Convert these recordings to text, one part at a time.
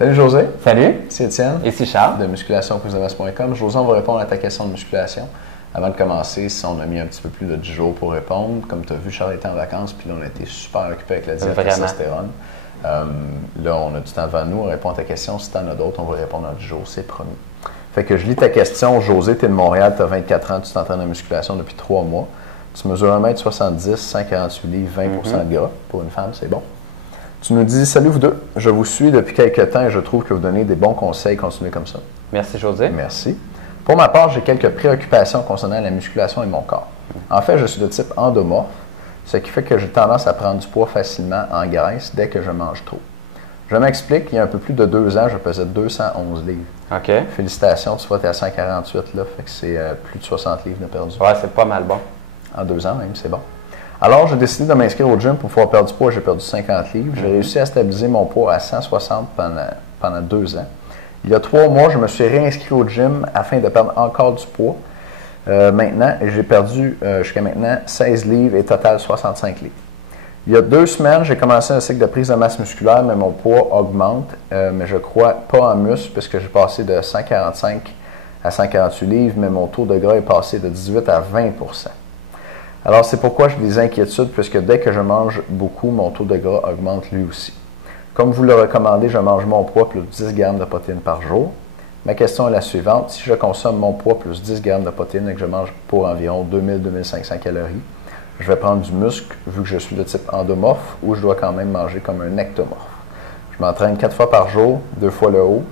Salut José. Salut. C'est Étienne. Ici Charles. De musculation+de-masse.com. José, on va répondre à ta question de musculation. Avant de commencer, si on a mis un petit peu plus de 10 jours pour répondre, comme tu as vu, Charles était en vacances, puis là, on a été super occupé avec la diète testostérone. Là, on a du temps devant nous, on répond à ta question. Si tu en as d'autres, on va répondre en 10 jours, c'est promis. Fait que je lis ta question. José, tu es de Montréal, tu as 24 ans, tu t'entraînes en musculation depuis 3 mois. Tu mesures 1m70, 148 livres, 20 de gras. Pour une femme, c'est bon. Tu nous dis, salut vous deux, je vous suis depuis quelques temps et je trouve que vous donnez des bons conseils. Continuez comme ça. Merci José. Merci. Pour ma part, j'ai quelques préoccupations concernant la musculation et mon corps. En fait, je suis de type endomorphe, ce qui fait que j'ai tendance à prendre du poids facilement en graisse dès que je mange trop. Je m'explique, il y a un peu plus de 2 ans, je pesais 211 livres. OK. Félicitations, tu vois, tu es à 148 là, fait que c'est plus de 60 livres de perdu. Ouais, c'est pas mal bon. En 2 ans même, c'est bon. Alors, j'ai décidé de m'inscrire au gym pour pouvoir perdre du poids. J'ai perdu 50 livres. J'ai réussi à stabiliser mon poids à 160 pendant 2 ans. Il y a 3 mois, je me suis réinscrit au gym afin de perdre encore du poids. Maintenant, j'ai perdu jusqu'à maintenant 16 livres et total 65 livres. Il y a 2 semaines, j'ai commencé un cycle de prise de masse musculaire, mais mon poids augmente. Mais je crois pas en muscle puisque j'ai passé de 145 à 148 livres, mais mon taux de gras est passé de 18 à 20 %. Alors, c'est pourquoi j'ai des inquiétudes, puisque dès que je mange beaucoup, mon taux de gras augmente lui aussi. Comme vous le recommandez, je mange mon poids plus 10 grammes de protéines par jour. Ma question est la suivante. Si je consomme mon poids plus 10 grammes de protéines et que je mange pour environ 2000-2500 calories, je vais prendre du muscle, vu que je suis de type endomorphe, ou je dois quand même manger comme un ectomorphe. Je m'entraîne 4 fois par jour, 2 fois le haut,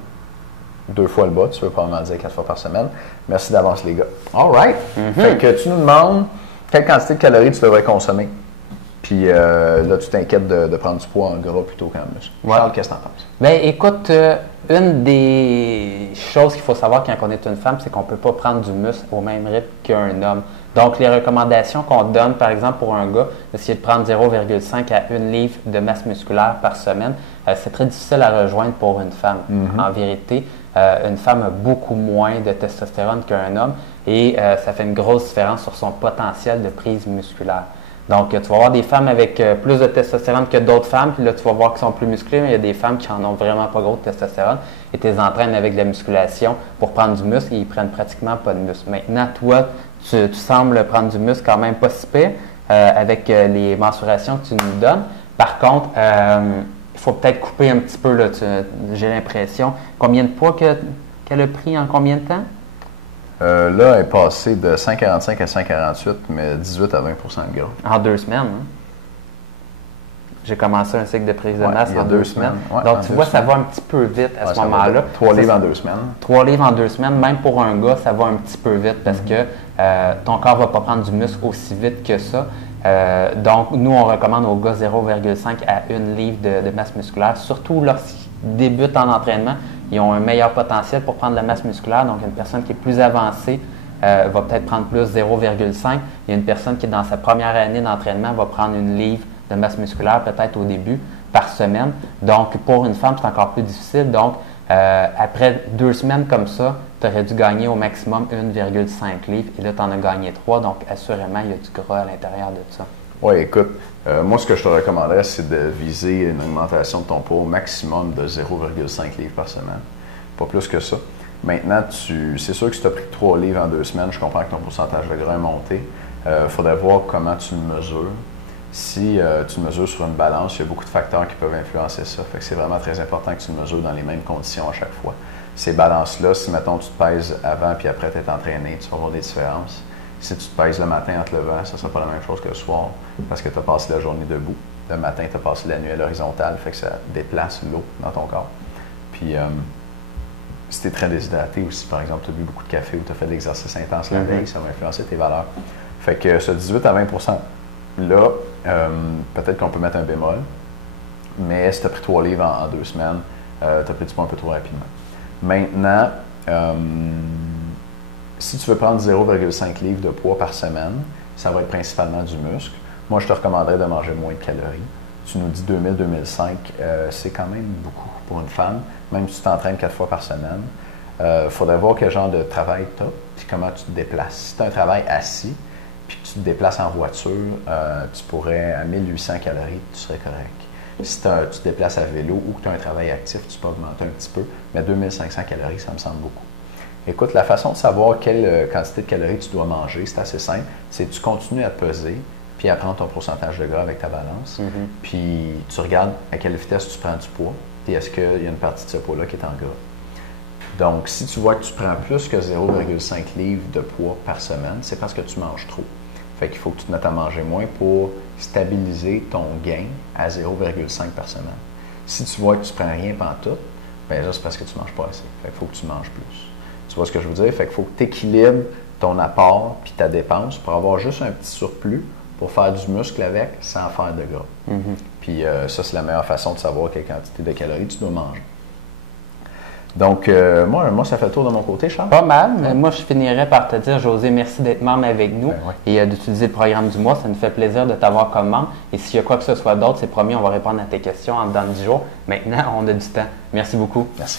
2 fois le bas. Tu veux probablement dire 4 fois par semaine. Merci d'avance, les gars. All right. Fait que tu nous demandes quelle quantité de calories tu devrais consommer. Puis là, tu t'inquiètes de prendre du poids en gras plutôt qu'en muscle. Charles, qu'est-ce que tu en penses? Bien, écoute, une des choses qu'il faut savoir quand on est une femme, c'est qu'on ne peut pas prendre du muscle au même rythme qu'un homme. Donc, les recommandations qu'on donne, par exemple, pour un gars, essayer de prendre 0,5 à 1 livre de masse musculaire par semaine, c'est très difficile à rejoindre pour une femme. En vérité, une femme a beaucoup moins de testostérone qu'un homme et ça fait une grosse différence sur son potentiel de prise musculaire. Donc, tu vas avoir des femmes avec plus de testostérone que d'autres femmes, puis là, tu vas voir qu'elles sont plus musclées, mais il y a des femmes qui n'en ont vraiment pas gros de testostérone et tu les entraînes avec de la musculation pour prendre du muscle et ils prennent pratiquement pas de muscle. Maintenant, toi, tu sembles prendre du muscle quand même pas si pire avec les mensurations que tu nous donnes. Par contre, il faut peut-être couper un petit peu, là, j'ai l'impression. Combien de poids qu'elle a pris en combien de temps? Là, elle est passée de 145 à 148, mais 18 à 20 de gras. En 2 semaines. Hein? J'ai commencé un cycle de prise de masse en 2 semaines. Ouais, donc, tu vois, ça va un petit peu vite à ce moment-là. 3 livres en 2 semaines. 3 livres en 2 semaines, même pour un gars, ça va un petit peu vite parce que ton corps ne va pas prendre du muscle aussi vite que ça. Donc, nous, on recommande aux gars 0,5 à 1 livre de masse musculaire, surtout lorsqu'ils débutent en entraînement. Ils ont un meilleur potentiel pour prendre de la masse musculaire. Donc, une personne qui est plus avancée va peut-être prendre plus 0,5. Il y a une personne qui est dans sa première année d'entraînement va prendre 1 livre de masse musculaire peut-être au début par semaine. Donc, pour une femme, c'est encore plus difficile. Donc, après 2 semaines comme ça, tu aurais dû gagner au maximum 1,5 livres et là, tu en as gagné 3. Donc, assurément, il y a du gras à l'intérieur de ça. Oui, écoute, moi, ce que je te recommanderais, c'est de viser une augmentation de ton poids au maximum de 0,5 livres par semaine. Pas plus que ça. Maintenant, c'est sûr que si tu as pris 3 livres en 2 semaines, je comprends que ton pourcentage de gras est monté. Il faudrait voir comment tu le mesures. Si tu le mesures sur une balance, il y a beaucoup de facteurs qui peuvent influencer ça. Fait que c'est vraiment très important que tu le mesures dans les mêmes conditions à chaque fois. Ces balances-là, si, mettons, tu te pèses avant puis après t'être entraîné, tu vas voir des différences. Si tu te pèses le matin en te levant, ça ne sera pas la même chose que le soir parce que tu as passé la journée debout. Le matin, tu as passé la nuit à l'horizontale, fait que ça déplace l'eau dans ton corps. Puis, si tu es très déshydraté ou si, par exemple, tu as bu beaucoup de café ou tu as fait de l'exercice intense la veille, ça va influencer tes valeurs. Fait que ce 18 à 20 %-là, peut-être qu'on peut mettre un bémol, mais si tu as pris 3 livres en 2 semaines, tu as pris du poids un peu trop rapidement. Maintenant, si tu veux prendre 0,5 livres de poids par semaine, ça va être principalement du muscle. Moi, je te recommanderais de manger moins de calories. Tu nous dis 2000-2005, c'est quand même beaucoup pour une femme, même si tu t'entraînes 4 fois par semaine. Il faudrait voir quel genre de travail tu as, puis comment tu te déplaces. Si tu as un travail assis, puis que tu te déplaces en voiture, tu pourrais, à 1800 calories, tu serais correct. Si tu te déplaces à vélo ou que tu as un travail actif, tu peux augmenter un petit peu, mais 2500 calories, ça me semble beaucoup. Écoute, la façon de savoir quelle quantité de calories tu dois manger, c'est assez simple. C'est que tu continues à peser, puis à prendre ton pourcentage de gras avec ta balance, puis tu regardes à quelle vitesse tu prends du poids, puis est-ce qu'il y a une partie de ce poids-là qui est en gras. Donc, si tu vois que tu prends plus que 0,5 livres de poids par semaine, c'est parce que tu manges trop. Fait qu'il faut que tu te mettes à manger moins pour stabiliser ton gain à 0,5 par semaine. Si tu vois que tu prends rien pantoute, bien là, c'est parce que tu ne manges pas assez. Fait qu'il faut que tu manges plus. Tu vois ce que je veux dire? Fait qu'il faut que tu équilibres ton apport puis ta dépense pour avoir juste un petit surplus pour faire du muscle avec sans faire de gras. Puis ça, c'est la meilleure façon de savoir quelle quantité de calories tu dois manger. Donc, moi, ça fait le tour de mon côté, Charles. Pas mal, mais moi, je finirais par te dire, José, merci d'être membre avec nous ouais. et d'utiliser le programme du mois. Ça nous fait plaisir de t'avoir comme membre. Et s'il y a quoi que ce soit d'autre, c'est promis, on va répondre à tes questions en dedans de 10 jours. Maintenant, on a du temps. Merci beaucoup. Merci.